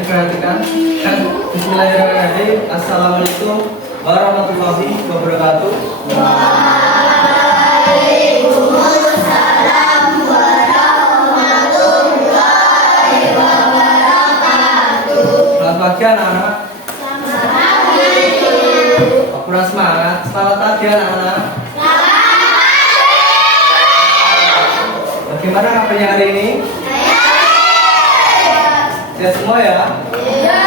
Ini perhatikan. Kan bismillahirrahmanirrahim. Assalamualaikum warahmatullahi wabarakatuh. Waalaikumsalam warahmatullahi wabarakatuh. Selamat pagi anak-anak. Kurang semangat. Selamat pagi anak-anak. Bagaimana kabarnya hari ini? Sehat semua ya? Iya.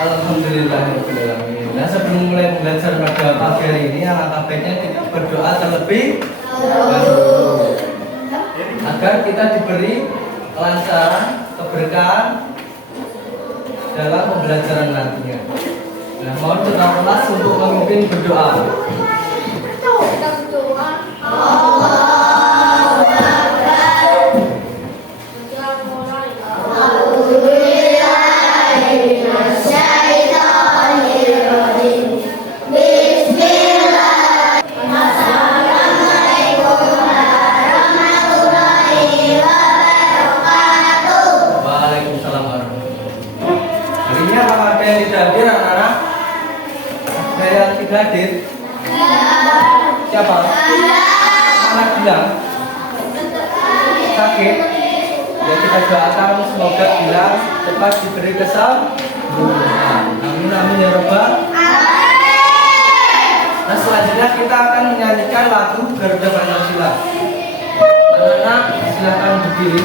Alhamdulillahirobbilalamin. Nah, sebelum mulai belajar pada pagi hari ini, alangkah baiknya kita berdoa terlebih dahulu agar kita diberi kelancaran, keberkahan dalam pembelajaran nantinya. Nah, mohon tetap kelas untuk memimpin berdoa. Waalaikumsalam warahmatullahi. Hari ini apakah ada yang tidak hadir anak-anak? Ada yang tidak hadir? Siapa? Anak bilang sakit. Ya, kita doakan semoga bilang cepat diberi kesembuhan. Amin amin ya robbal. Nah, selanjutnya kita akan menyanyikan lagu Garuda Pancasila. Anak-anak silakan berdiri.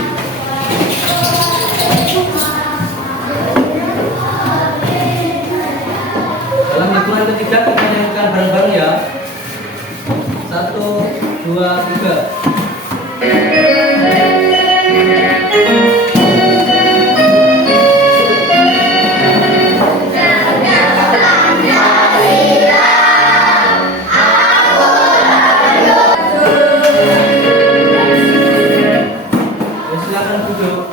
Dalam hitungan ketiga kita nyanyikan bareng-bareng ya. 1, 2, 3. Silakan duduk.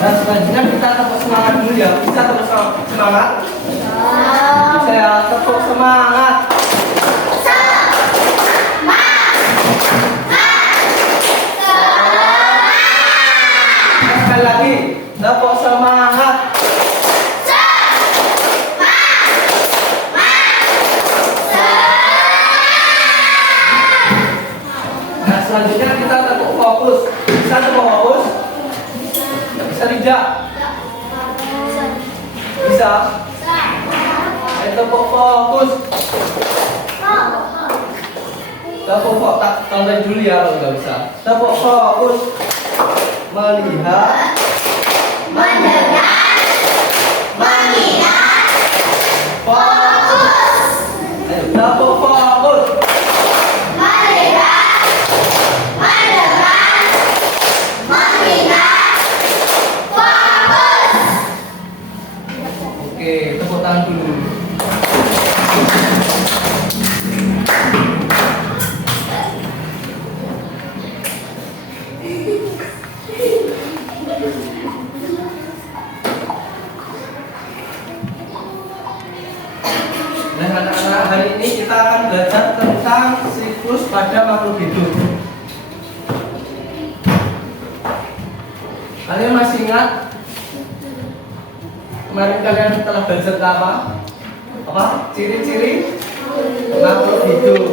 Dan selanjutnya kita tepuk semangat dulu ya. Bisa tepuk semangat? Bisa ya, tepuk semangat. Sekali lagi, tepuk semangat. Nah, selanjutnya kita tepuk fokus. Bisa tepuk fokus? Bisa tidak? Bisa? Ayo tepuk fokus. Tepuk fokus, tak tonton dulu ya kalau nggak bisa. Tepuk fokus. Melihat, Mendengar, mengingat, fokus. Ayo tepuk fokus. melihat, mendengar, mengingat, fokus. Oke, tepuk tangan dulu. Nah, anak-anak, hari ini kita akan belajar tentang siklus pada makhluk hidup. Kalian masih ingat? Kemarin kalian telah belajar apa? Apa? Ciri-ciri makhluk hidup.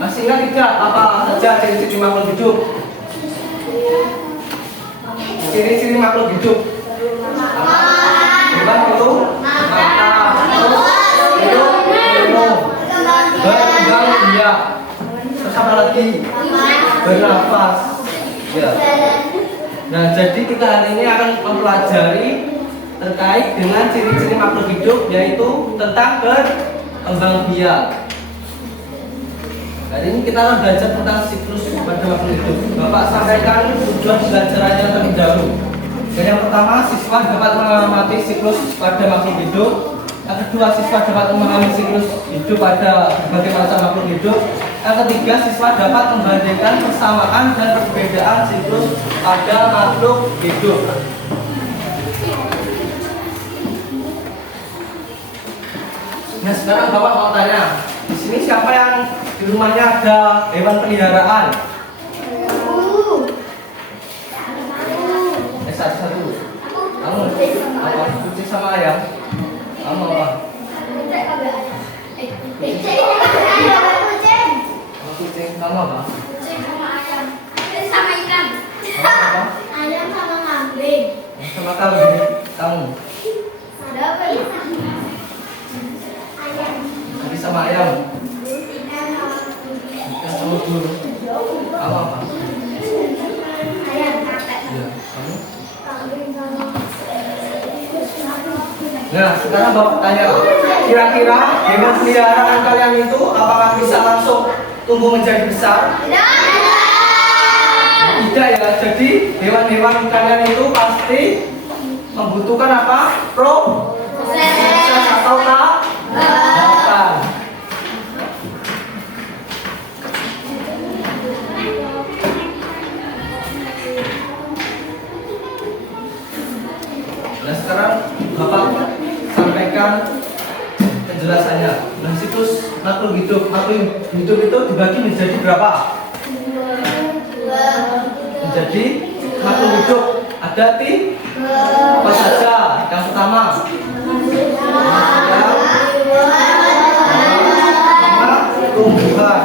Masih ingat tidak apa saja ciri-ciri makhluk hidup? Ciri-ciri makhluk hidup. Bukan itu mata, hidung, berkembang biak. Terus apa lagi? Bernafas. Ya. Nah, jadi kita hari ini akan mempelajari terkait dengan ciri-ciri makhluk hidup, yaitu tentang berkembang biak. Hari ini kita akan belajar tentang siklus pada makhluk hidup. Bapak sampaikan tujuan pembelajarannya terlebih dahulu. Yang pertama, siswa dapat mengamati siklus pada makhluk hidup. Yang kedua, siswa dapat memahami siklus hidup pada berbagai macam makhluk hidup. Yang ketiga, siswa dapat membandingkan persamaan dan perbedaan siklus pada makhluk hidup. Nah, sekarang Bapak mau tanya, di sini siapa yang di rumahnya ada hewan peliharaan? maka begini kamu Ada apa ya? Ayam. tadi sama ayam kita sama guru apa apa Ayam kakek. ya kamu. Kambing sama Nah sekarang bapak tanya, kira-kira hewan peliharaan kalian itu apakah bisa langsung tumbuh menjadi besar? Tidak ya, jadi hewan-hewan kalian itu pasti membutuhkan apa? Proses atau makan. Nah sekarang Bapak sampaikan penjelasannya. Nah siklus makhluk hidup itu dibagi menjadi berapa? Menjadi makhluk hidup ada apa saja? Yang pertama tumbuhan.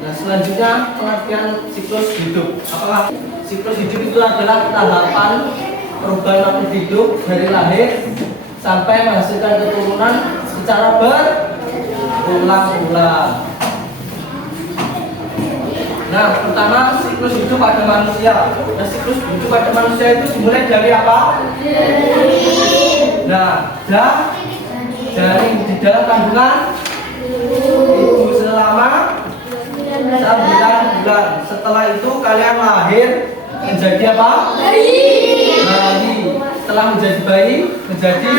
Nah selanjutnya pengertian siklus hidup. Apakah siklus hidup itu adalah tahapan perubahan makhluk hidup dari lahir sampai menghasilkan keturunan secara berulang-ulang. Nah, pertama siklus hidup pada manusia. Nah, siklus hidup pada manusia itu dimulai dari apa? Nah, dari di dalam kandungan ibu selama 9 bulan. Setelah itu kalian lahir menjadi apa? Bayi. Setelah menjadi bayi menjadi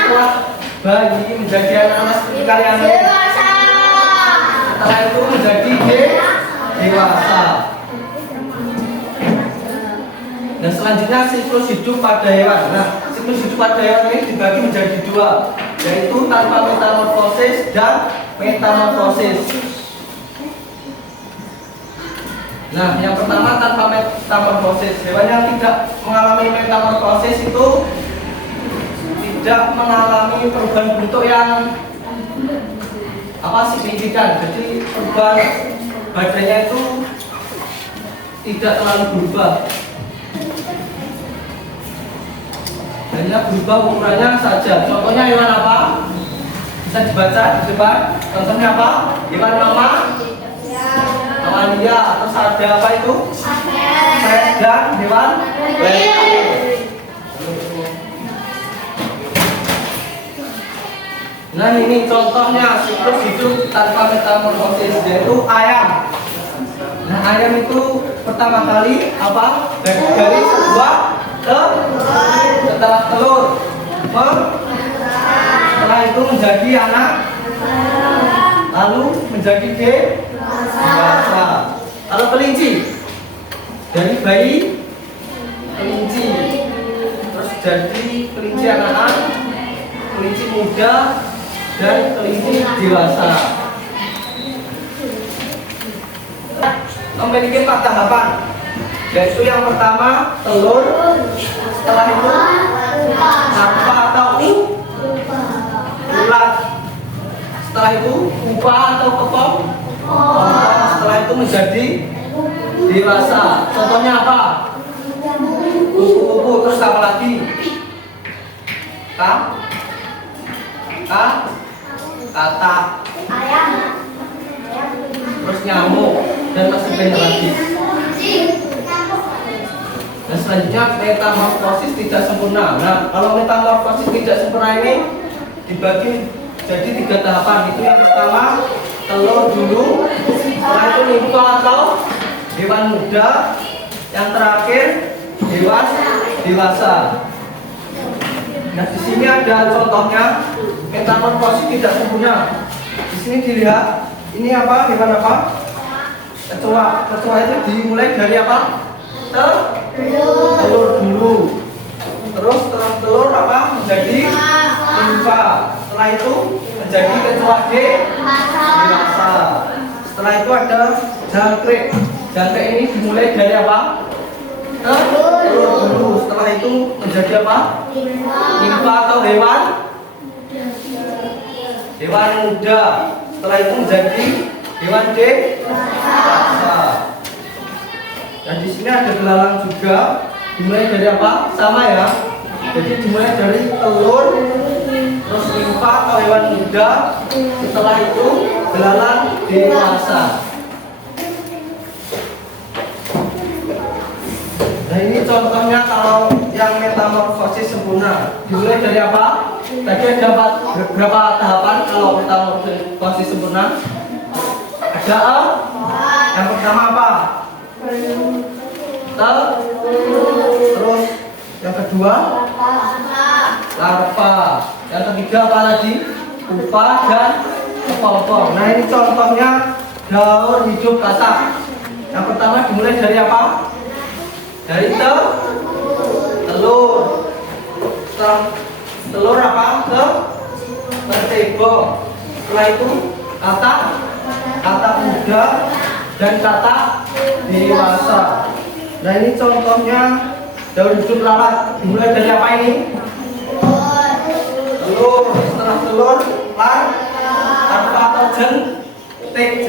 setelah bayi menjadi anak seperti kalian. Setelah itu menjadi dewasa. Dan selanjutnya siklus hidup pada hewan. Nah, siklus hidup pada hewan ini dibagi menjadi dua, yaitu tanpa metamorfosis dan metamorfosis. Nah, yang pertama tanpa metamorfosis. Hewan yang tidak mengalami metamorfosis itu tidak mengalami perubahan bentuk yang signifikan. Jadi perubahan badannya itu tidak terlalu berubah. Hanya berubah ukurannya saja. Contohnya hewan apa? Bisa dibaca di depan. Contohnya apa? Hewan mamalia. Terus ada apa itu? Dan hewan Nah ini contohnya siklus hidup tanpa metamorfosis, yaitu ayam. Nah ayam itu pertama kali apa? Dari sebuah setelah telur, setelah itu menjadi anak, lalu menjadi dewasa. Kalau kelinci dari bayi kelinci, terus jadi kelinci anak, kelinci muda, dan kelinci dewasa. Memiliki 4 tahapan, yaitu yang pertama telur, setelah itu larva atau ulat, setelah itu pupa atau kepong, setelah itu menjadi dewasa. Contohnya apa? Kupu-kupu. Terus apa lagi? Katak, terus nyamuk, dan masih banyak lagi. Dan selanjutnya metamorfosis tidak sempurna. Nah, kalau metamorfosis tidak sempurna ini dibagi jadi 3 tahapan. Itu yang pertama telur dulu, setelah itu nimfa atau hewan muda, yang terakhir dewasa. Nah, di sini ada contohnya metamorfosis tidak sempurna. Di sini dilihat, ini apa? Hewan apa? Kecoa. Kecoa itu dimulai dari apa? Telur dulu. Terus setelah telur apa? Menjadi nimfa. Setelah itu menjadi kecoa dewasa. Setelah itu ada jangkrik. Jangkrik ini dimulai dari apa? Telur dulu. Setelah itu menjadi apa? Nimfa atau hewan muda. setelah itu menjadi hewan dewasa. Dan di sini ada belalang juga. Dimulai dari apa? Sama ya. Jadi dimulai dari telur, terus limpa atau hewan muda, setelah itu belalang dewasa. Nah ini contohnya kalau yang metamorfosis sempurna. Dimulai dari apa? Tadi ada beberapa tahapan kalau metamorfosis sempurna. Ada yang pertama apa? Terus yang kedua larva. Yang ketiga apa tadi? Pupa dan kepompong. Nah ini contohnya daur hidup basah. Yang pertama dimulai dari apa? Dari telur. Setelah telur apa? Tercebok. Setelah itu kata muda dan kata dewasa. Nah ini contohnya daur hidup lalat. Dimulai dari apa ini? Telur. Setelah telur larva atau jentik.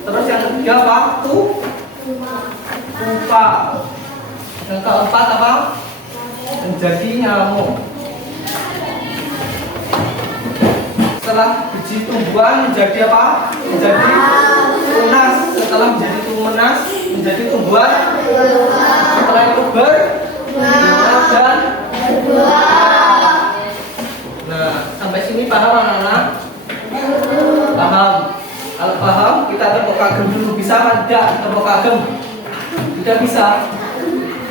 Terus yang ketiga apa? Pupa. Yang keempat apa? Menjadi nyamuk. Setelah biji tumbuhan menjadi apa? Menjadi tunas. Setelah menjadi tunas menjadi tumbuhan. Setelah itu berbuah dan nah sampai sini paham anak-anak? Paham. Kalau paham kita tepuk kagem dulu, bisa apa tidak? Tepuk kagem tidak bisa.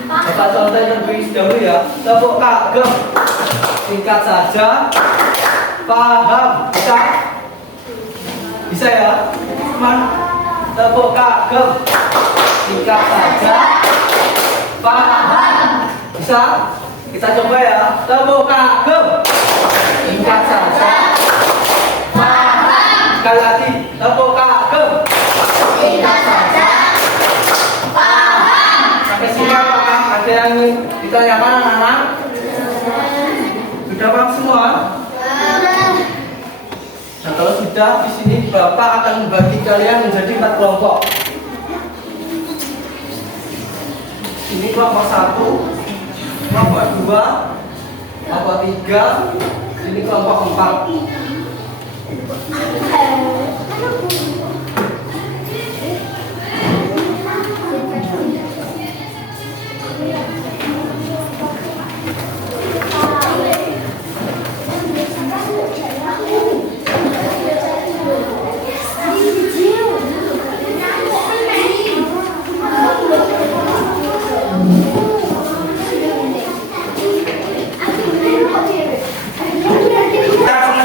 Bapak contoh terlebih dahulu ya. Tepuk kagem. Singkat saja. Paham. Bisa ya? Teman. Tepuk kagem. Singkat saja. Paham. Bisa? Kita coba ya. Tepuk kagem. Singkat saja. Paham. Sekali lagi. Tepuk kagem. Singkat saja. Paham. Sampai sini apakah ada yang ditanyakan anak-anak? Sudah paham semua? Nah kalau sudah, di sini Bapak akan membagi kalian menjadi 4 kelompok. Ini kelompok 1, kelompok 2, kelompok 3, ini kelompok 4.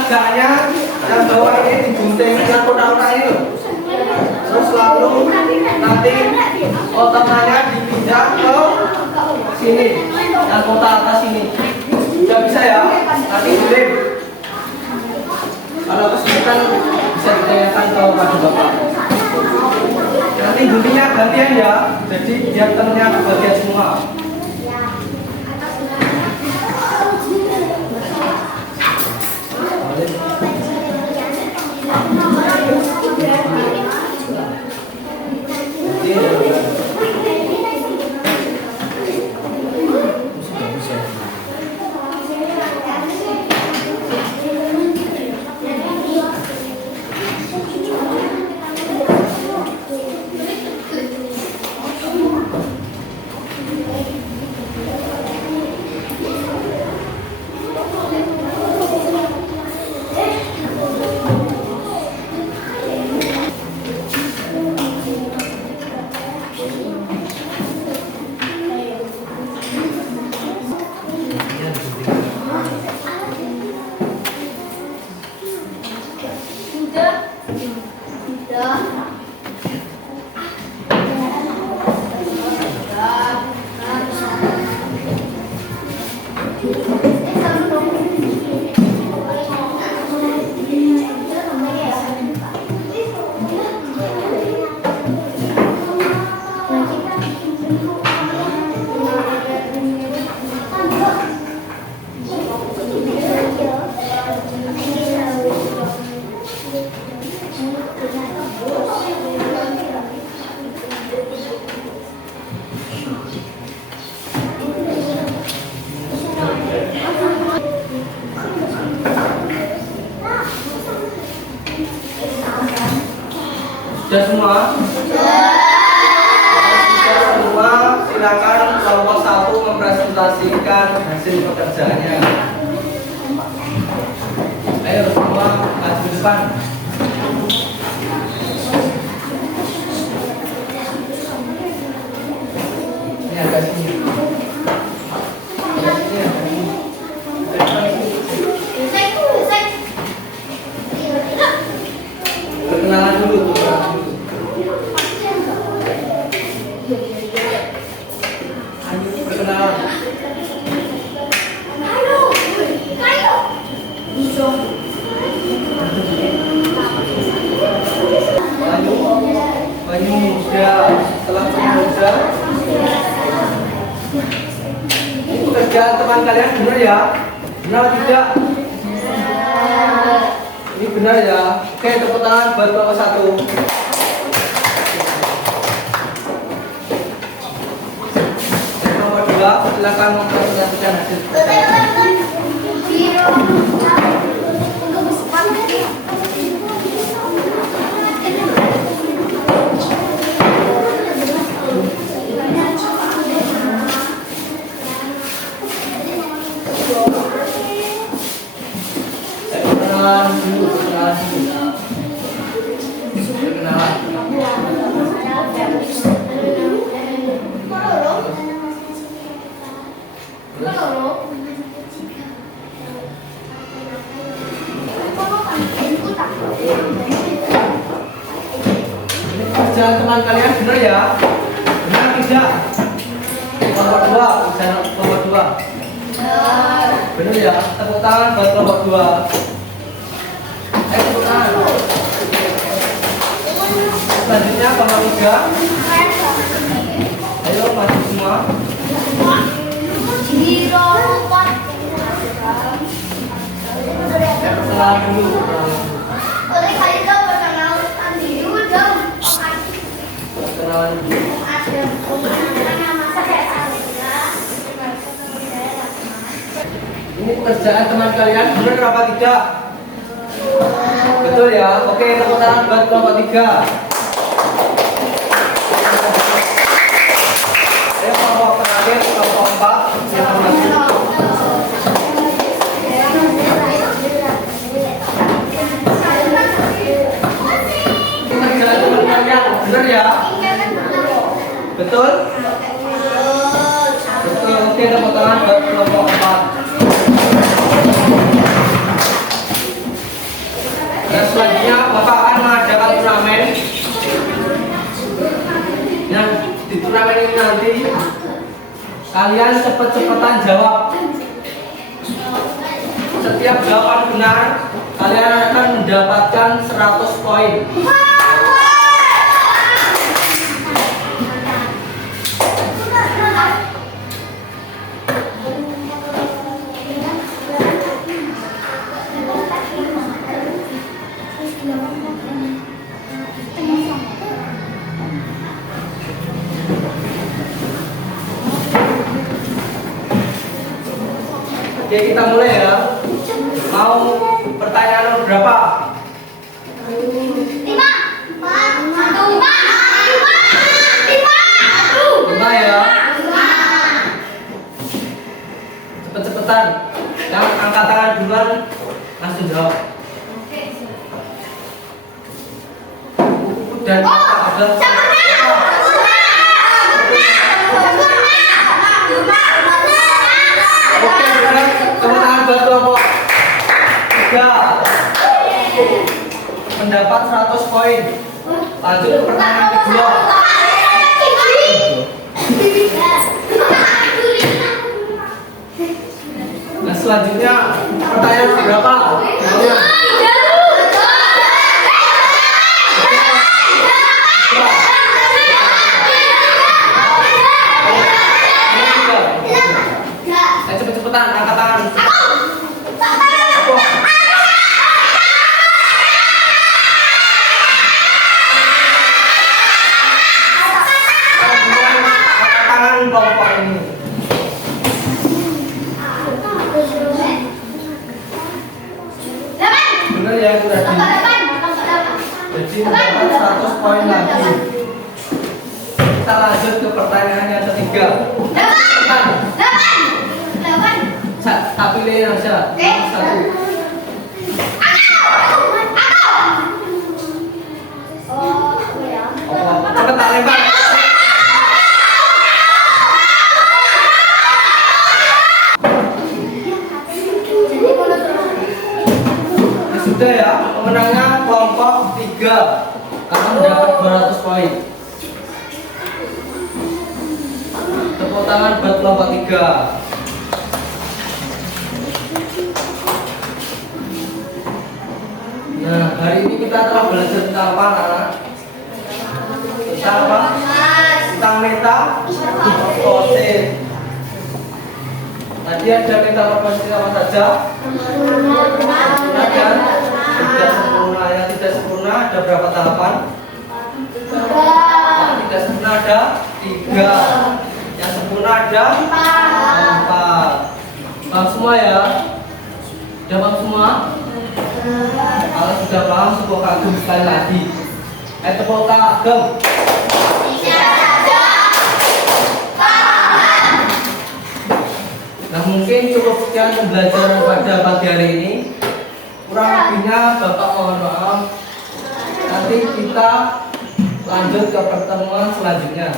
Penegaknya yang bawah ini digunting dengan kotak-kotak ini loh. Terus lalu nanti otaknya dipindah ke sini, yang kotak atas ini. Sudah bisa ya? Nanti dilem. Kalau kesulitan bisa ditanyakan kepada Bapak. Nanti guntingnya gantian ya, jadi biar ternyata bagian semua. Sudah semua? Sudah semua, silakan kelompok 1 mempresentasikan hasil pekerjaannya. Ayo semua maju ke depan. Ini agak sini. Perkenalan dulu. Perkenalan. Banyu muda. Setelah banyu muda, ini pekerjaan teman kalian benar ya? Benar atau tidak? Ini benar ya? Oke, tepuk tangan buat kelompok 1. Kelompok 2, silakan mempresentasikan hasil pekerjaan. Perkenalan dulu. Ini pekerjaan teman kalian benar ya? Benar tidak? Kelompok 2, pekerjaan kelompok 2. Benar ya? Tepuk tangan buat kelompok 2. Tepuk tangan. Selanjutnya kelompok 3. Ayo maju semua. Perkenalan dulu. Perkenalan dulu. Ini pekerjaan teman kalian benar apa tidak? Betul ya? Oke, tepuk tangan buat kelompok 3. Ayo kelompok terakhir, kelompok 4 yang maju. Pekerjaan teman kalian benar ya? Betul? Betul. Oke, tepuk tangan buat kelompok 4. Dan selanjutnya Bapak akan mengadakan turnamen. Nah, di turnamen ini nanti kalian cepet-cepetan jawab. Setiap jawaban benar, kalian akan mendapatkan 100 poin. Oke, kita mulai ya. Mau pertanyaan nomor berapa? 5 ya. Cepet-cepetan. Yang angkat tangan duluan langsung jawab. Dan ada. Oke, benar. Kemenangan buat kelompok 3 mendapat 100 poin. Lanjut ke pertanyaan kedua. Nah, selanjutnya pertanyaan berapa? Cepet-cepetan, angkat tangan. Tangan kelompok ini. Bener ya, sudah. Jadi mendapat 100 poin lagi. Kita lanjut ke pertanyaan yang ketiga. Tak pilih aja. Satu. Cepat tak lempar. Ya, sudah ya, pemenangnya kelompok 3 karena mendapat 200 poin. Tepuk tangan buat kelompok 3. Nah, hari ini kita telah belajar tentang apa, anak-anak? Tentang apa? Tentang metamorfosis. Tadi ada metamorfosis apa saja? Ada tidak sempurna. Yang tidak sempurna ada berapa tahapan? Yang tidak sempurna ada 3. Yang sempurna ada 4. Paham semua ya? Sudah paham semua? Kalau sudah paham, tepuk kagum sekali lagi. Tepuk kagum. Nah, mungkin cukup sekian pembelajaran pada pagi hari ini. Kurang lebihnya Bapak mohon maaf. Nanti kita lanjut ke pertemuan selanjutnya.